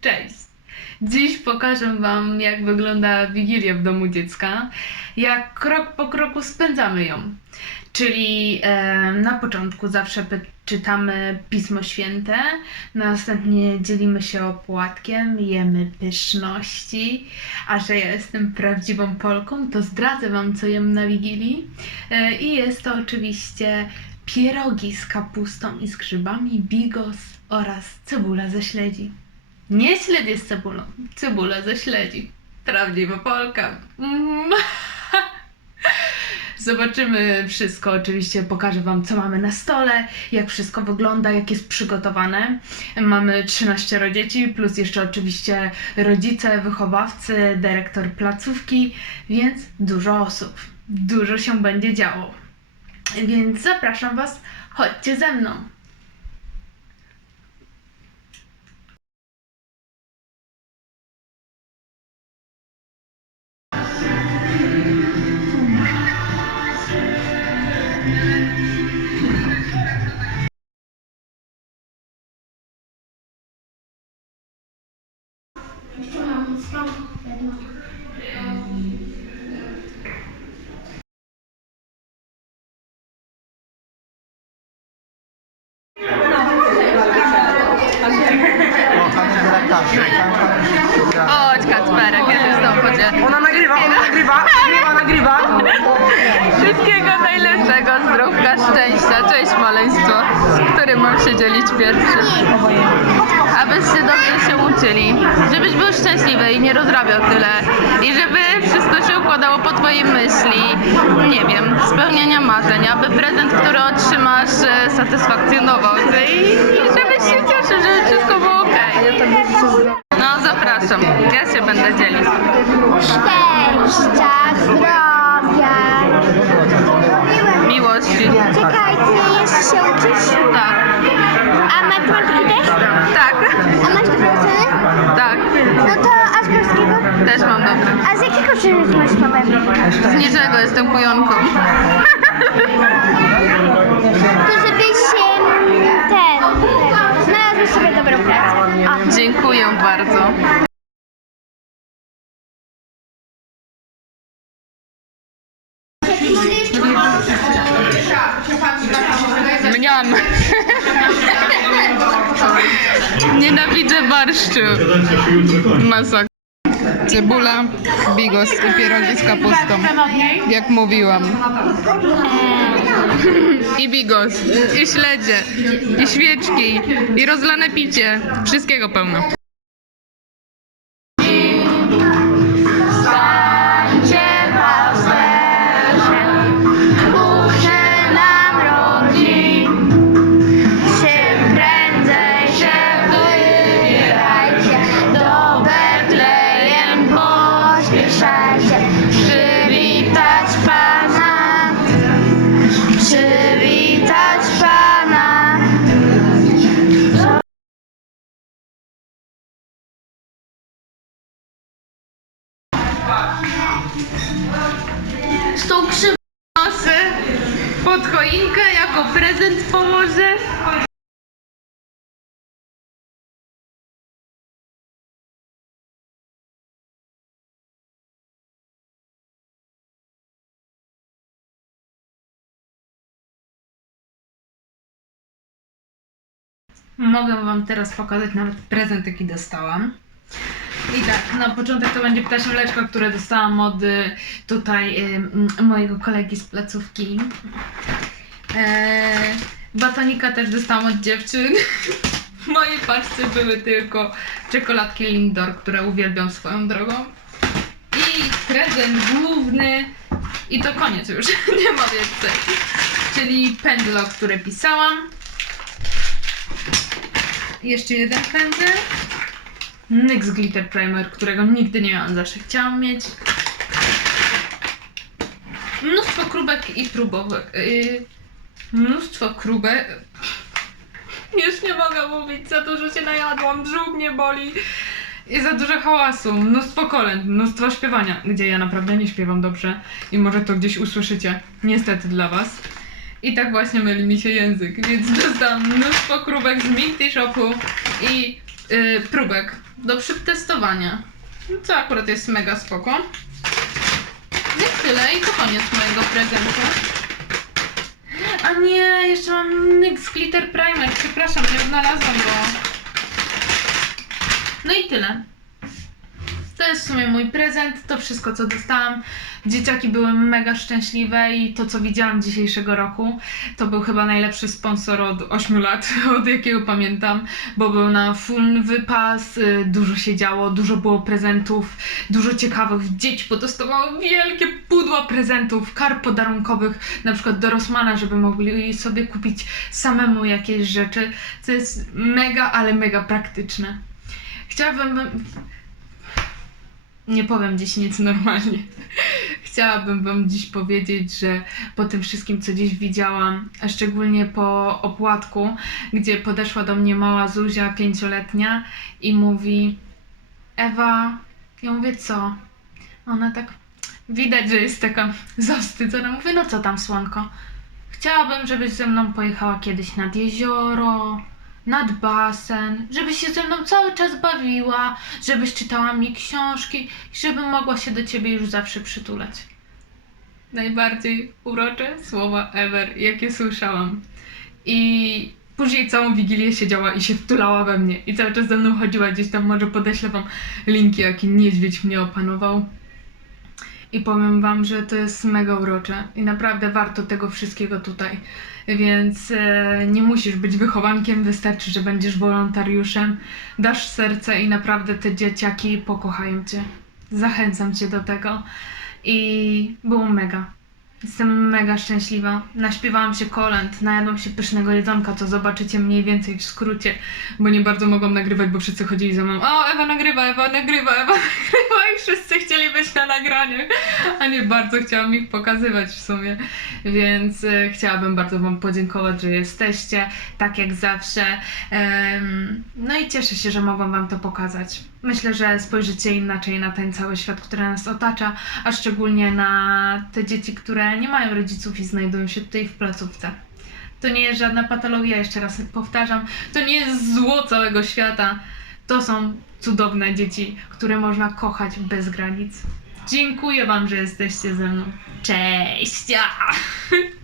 Cześć! Dziś pokażę Wam, jak wygląda Wigilia w domu dziecka, jak krok po kroku spędzamy ją. Czyli e, na początku zawsze czytamy Pismo Święte, następnie dzielimy się opłatkiem, jemy pyszności, a że ja jestem prawdziwą Polką, to zdradzę Wam, co jem na Wigilii. E, I jest to oczywiście pierogi z kapustą i z grzybami, bigos oraz cebula ze śledzi. Nie śledzie z cebulą, cebula ze śledzi. Prawdziwa Polka. Mm. Zobaczymy wszystko, oczywiście pokażę Wam, co mamy na stole, jak wszystko wygląda, jak jest przygotowane. Mamy 13 dzieci, plus jeszcze oczywiście rodzice, wychowawcy, dyrektor placówki, więc dużo osób. Dużo się będzie działo. Więc zapraszam Was, chodźcie ze mną. Tobą podzielę. Ona nagrywa, ona nagrywa, nagrywa, nagrywa. Wszystkiego najlepszego, zdrówka, szczęścia. Cześć którym mam się dzielić pierwszy. Abyście dobrze się uczyli, żebyś był szczęśliwy i nie rozrabiał tyle. I żeby wszystko się układało po twojej myśli, nie wiem, spełnienia marzeń, aby prezent, który otrzymasz, e, satysfakcjonował cię i, i żebyś się cieszył, żeby wszystko było ok. No zapraszam, ja się będę dzielić. Szczęścia, zdrowia. Miłości. Czekaj, ty jeszcze się uczysz? Tak, Też? tak, A masz dobre oceny? tak, No to a z polskiego? też mam dobry. A z jakiego czynu masz słabe? Z niczego jestem kujonką. Nienawidzę barszczu. Masak. Cebula, bigos i pierogi z kapustą. Jak mówiłam. I bigos, i śledzie, i świeczki, i rozlane picie. Wszystkiego pełno. Tą krzywą nosy pod choinkę jako prezent położę. Mogę Wam teraz pokazać nawet prezent, jaki dostałam. I tak, na początek to będzie ptasie mleczko, które dostałam od y, tutaj y, mojego kolegi z placówki. Eee, batonika też dostałam od dziewczyn. W mojej paczce były tylko czekoladki Lindor, które uwielbiam swoją drogą. I prezent główny. I to koniec już, nie ma więcej. Czyli pędzle, o które pisałam. Jeszcze jeden pędzel. NYX Glitter Primer, którego nigdy nie miałam, zawsze chciałam mieć. Mnóstwo krubek i próbówek. Yy, mnóstwo krubek. Już nie mogę mówić, za dużo się najadłam, brzuch mnie boli. I za dużo hałasu, mnóstwo kolęd, mnóstwo śpiewania, gdzie ja naprawdę nie śpiewam dobrze i może to gdzieś usłyszycie, niestety dla was. I tak właśnie myli mi się język, więc dostałam mnóstwo krówek z Minty Shopu i yy, próbek do przetestowania. No co akurat jest mega spoko. No i tyle, i to koniec mojego prezentu. A nie, jeszcze mam NYX Glitter Primer, przepraszam, nie odnalazłam go. No i tyle. Jest w sumie mój prezent, to wszystko co dostałam. Dzieciaki były mega szczęśliwe i to co widziałam dzisiejszego roku, to był chyba najlepszy sponsor od 8 lat, od jakiego pamiętam, bo był na full wypas, y, dużo się działo, dużo było prezentów, dużo ciekawych. Dzieci podostawały wielkie pudła prezentów, kar podarunkowych, na przykład do Rossmana, żeby mogli sobie kupić samemu jakieś rzeczy, co jest mega, ale mega praktyczne. Chciałabym nie powiem dziś nic normalnie. Chciałabym Wam dziś powiedzieć, że po tym wszystkim, co dziś widziałam, a szczególnie po opłatku, gdzie podeszła do mnie mała Zuzia, pięcioletnia, i mówi: Ewa, ja mówię, co? Ona tak, widać, że jest taka zawstydzona. Mówię, no co tam, słonko? Chciałabym, żebyś ze mną pojechała kiedyś nad jezioro, nad basen, żebyś się ze mną cały czas bawiła, żebyś czytała mi książki i żebym mogła się do ciebie już zawsze przytulać. Najbardziej urocze słowa ever, jakie słyszałam. I później całą wigilię siedziała i się wtulała we mnie i cały czas ze mną chodziła gdzieś tam, może podeślę wam linki, jaki niedźwiedź mnie opanował. I powiem wam, że to jest mega urocze i naprawdę warto tego wszystkiego tutaj. Więc e, nie musisz być wychowankiem, wystarczy, że będziesz wolontariuszem, dasz serce i naprawdę te dzieciaki pokochają cię. Zachęcam cię do tego. I było mega. Jestem mega szczęśliwa. Naśpiewałam się kolęd, najadłam się pysznego jedzonka, co zobaczycie mniej więcej w skrócie, bo nie bardzo mogłam nagrywać, bo wszyscy chodzili za mną. O, Ewa nagrywa, Ewa nagrywa, Ewa nagrywa i wszyscy chcieli być na nagraniach, a nie bardzo chciałam ich pokazywać w sumie. Więc e, chciałabym bardzo Wam podziękować, że jesteście, tak jak zawsze. Em, no i cieszę się, że mogłam Wam to pokazać. Myślę, że spojrzycie inaczej na ten cały świat, który nas otacza, a szczególnie na te dzieci, które nie mają rodziców i znajdują się tutaj w placówce. To nie jest żadna patologia, jeszcze raz powtarzam, to nie jest zło całego świata. To są cudowne dzieci, które można kochać bez granic. Dziękuję Wam, że jesteście ze mną. Cześć!